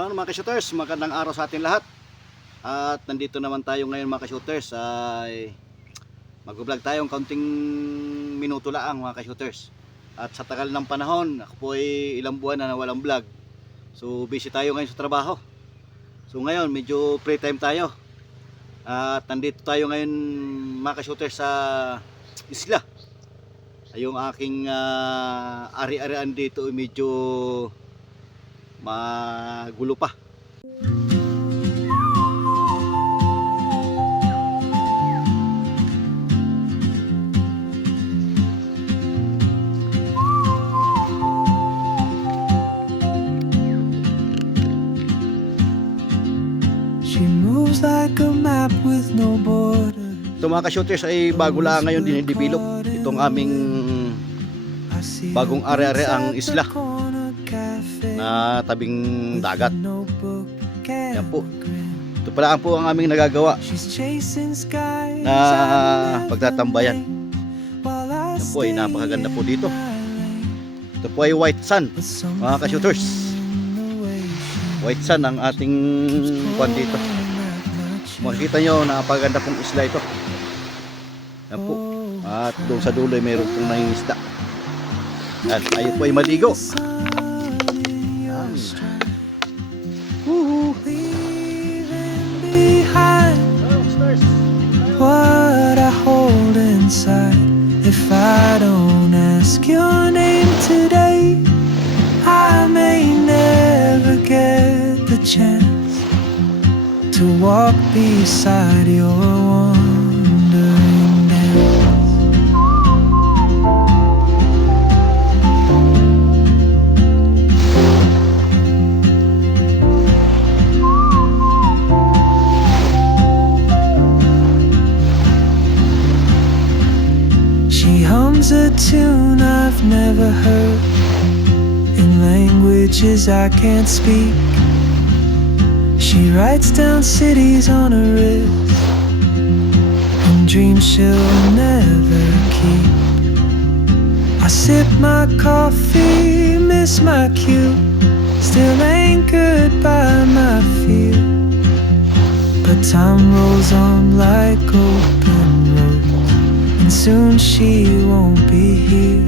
Yan mga ka-shooters, magandang araw sa atin lahat. At nandito naman tayo ngayon mga ka-shooters ay mag-vlog tayong kaunting minuto lang mga ka-shooters. At sa tagal ng panahon, ako po ay ilang buwan na walang vlog. So busy tayo ngayon sa trabaho. So ngayon medyo free time tayo. At nandito tayo ngayon mga ka-shooters sa isla. Ay yung aking ari-arian dito ay medyo magulo pa. She moves like a map with no border. Ito mga ka-shooters ay bago lang ngayon dinidevelop itong aming bagong area ang isla na tabing dagat. Yan po. Ito pala po ang aming nagagawa na pagtatambayan. Yan po ay napakaganda po dito. Ito po ay white sand mga ka-shooters. White sand ang ating kwan dito. Makikita nyo napakaganda pong isla ito. Yan po. At doon sa dulo ay mayroon pong nangingisda. At ayun po ay maligo. Behind what I hold inside. If I don't ask your name today, I may never get the chance to walk beside your wandering dance. She hums a tune I've never heard in languages I can't speak. She writes down cities on her wrist and dreams she'll never keep. I sip my coffee, miss my cue, still anchored by my fear. But time rolls on like open roads, and soon she won't be here.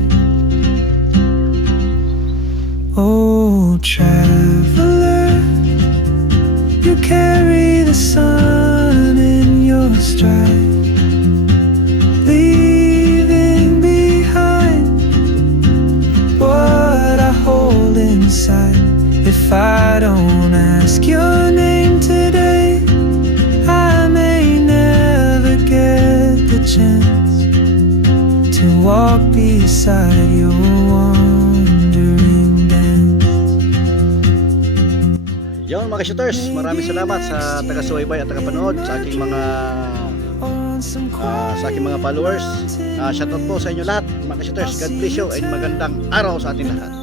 Oh, traveler, you carry the sun in your stride, leaving behind what I hold inside. If I don't ask your name today, I may never get the chance to walk beside your wandering dance. Yon mga ka-shooters, maraming salamat sa taga-subaybay at taga-panood sa aking mga followers. Shoutout po sa inyo lahat mga ka-shooters. God bless you and magandang araw sa ating lahat.